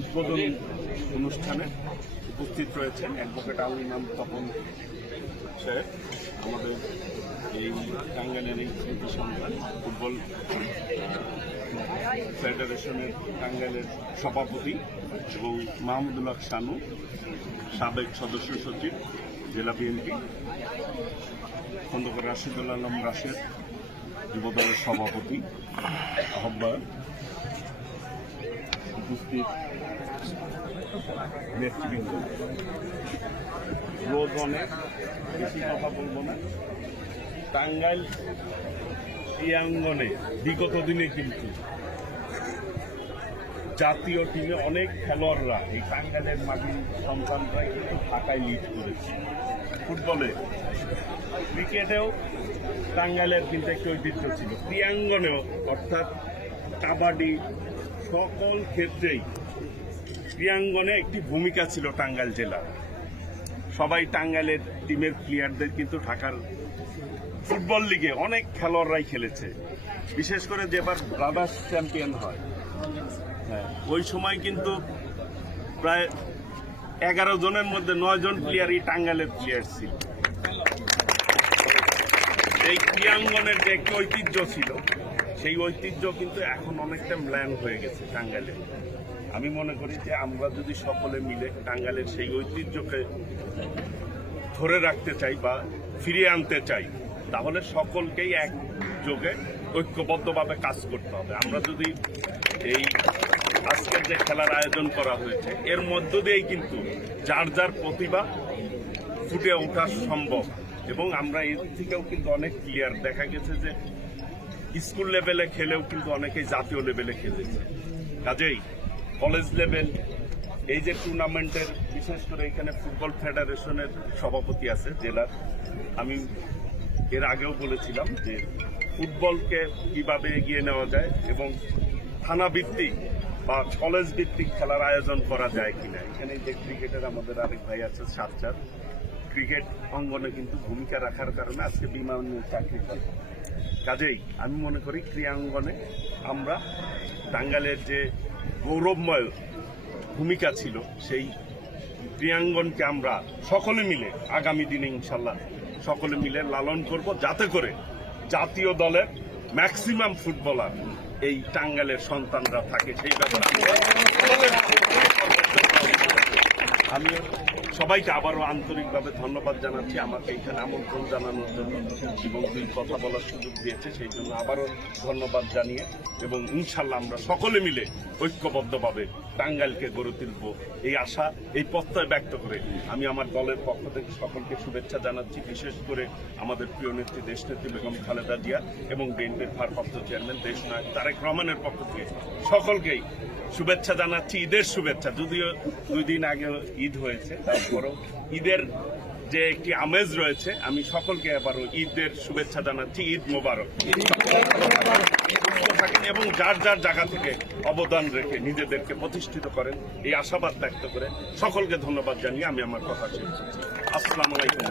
উদ্বোধনী অনুষ্ঠানে উপস্থিত রয়েছেন অ্যাডভোকেট আল ইমাম তপন সাহেব, আমাদের এই টাঙ্গাইলের এই স্মৃতি সন্তান, ফুটবল ফেডারেশনের টাঙ্গাইলের সভাপতি এবং মাহমুদুল্লাহ শানু, সাবেক সদস্য সচিব জেলা বিএনপি, খন্দকার রাশিদুল আলম রাশেদ, যুবদলের সভাপতি, আহ্বায়ক, উপস্থিত নেতৃবৃন্দ। রোজ অনেক বেশি কথা বলবো না। টাঙ্গাইল ক্রীড়াঙ্গনে বিগত দিনে কিন্তু জাতীয় টিমে অনেক খেলোয়াড়রা এই টাঙ্গাইলের মাটির সন্তানরা কিন্তু ঢাকায় লিড করেছে। ফুটবলে, ক্রিকেটেও টাঙ্গাইলের কিন্তু একটি ঐতিহ্য ছিল, ক্রীড়াঙ্গনেও অর্থাৎ কাবাডি, সকল ক্ষেত্রেই ক্রীড়াঙ্গনে একটি ভূমিকা ছিল টাঙ্গাইল জেলার। সবাই টাঙ্গাইলের টিমের প্লেয়ারদের কিন্তু ঢাকার ফুটবল লিগে অনেক খেলোয়াড়রাই খেলেছে, বিশেষ করে যেবার ব্রাদার্স চ্যাম্পিয়ন হয়, হ্যাঁ, ওই সময় কিন্তু প্রায় 11 জনের মধ্যে 9 জন প্লেয়ারই টাঙ্গাইলের প্লেয়ার ছিল। এই ক্রীড়াঙ্গনের যে একটি ঐতিহ্য ছিল, সেই ঐতিহ্য কিন্তু এখন অনেকটা ম্লান হয়ে গেছে টাঙ্গাইলে। আমি মনে করি যে আমরা যদি সকলে মিলে টাঙ্গাইলের সেই ঐতিহ্যকে ধরে রাখতে চাই বা ফিরিয়ে আনতে চাই, তাহলে সকলকেই একযোগে ঐক্যবদ্ধভাবে কাজ করতে হবে। আমরা যদি এই আজকের যে খেলার আয়োজন করা হয়েছে, এর মধ্য দিয়েই কিন্তু যার যার প্রতিভা ফুটে ওঠা সম্ভব। এবং আমরা এর থেকেও কিন্তু অনেক প্লেয়ার দেখা গেছে যে স্কুল লেভেলে খেলেও কিন্তু অনেকেই জাতীয় লেভেলে খেলেছে। কাজেই কলেজ লেভেল, এই যে টুর্নামেন্টের, বিশেষ করে এখানে ফুটবল ফেডারেশনের সভাপতি আছে জেলার, আমি এর আগেও বলেছিলাম যে ফুটবলকে কিভাবে এগিয়ে নেওয়া যায় এবং থানা ভিত্তিক বা কলেজ ভিত্তিক খেলার আয়োজন করা যায় কিনা। এখানে যে ক্রিকেটের আমাদের আরেক ভাই আছে সাতচার, ক্রিকেট অঙ্গনে কিন্তু ভূমিকা রাখার কারণে আজকে বিমান চাকরি করে। কাজেই আমি মনে করি ক্রীড়াঙ্গনে আমরা টাঙ্গাইলের যে গৌরবময় ভূমিকা ছিল, সেই ক্রীড়াঙ্গনকে আমরা সকলে মিলে আগামী দিনে ইনশাল্লাহ সকলে মিলে লালন করব, যাতে করে জাতীয় দলের ম্যাক্সিমাম ফুটবলার এই টাঙ্গাইলের সন্তানরা থাকে। সেই ব্যাপারে আমি সবাইকে আবারও আন্তরিকভাবে ধন্যবাদ জানাচ্ছি আমাকে এখানে আমন্ত্রণ জানানোর জন্য এবং দুই কথা বলার সুযোগ দিয়েছে, সেই জন্য আবারও ধন্যবাদ জানিয়ে, এবং ইনশাল্লাহ আমরা সকলে মিলে ঐক্যবদ্ধভাবে টাঙ্গাইলকে গড়ে তুলব এই আশা, এই প্রত্যয় ব্যক্ত করে আমি আমার দলের পক্ষ থেকে সকলকে শুভেচ্ছা জানাচ্ছি। বিশেষ করে আমাদের প্রিয় নেত্রী দেশনেত্রী বেগম খালেদা জিয়া এবং বিএনপির ভারপ্রাপ্ত চেয়ারম্যান দেশনায়ক তারেক রহমানের পক্ষ থেকে সকলকেই শুভেচ্ছা জানাচ্ছি, ঈদের শুভেচ্ছা। যদিও 2 দিন আগে ঈদ হয়েছে, তারপরও ঈদের যে একটি আমেজ রয়েছে, আমি সকলকে আবারও ঈদের শুভেচ্ছা জানাচ্ছি। ঈদ মোবারক থাকেন এবং যার যার জায়গা থেকে অবদান রেখে নিজেদেরকে প্রতিষ্ঠিত করেন, এই আশাবাদ ব্যক্ত করে সকলকে ধন্যবাদ জানিয়ে আমি আমার কথা শেষ করছি। আসসালামু আলাইকুম।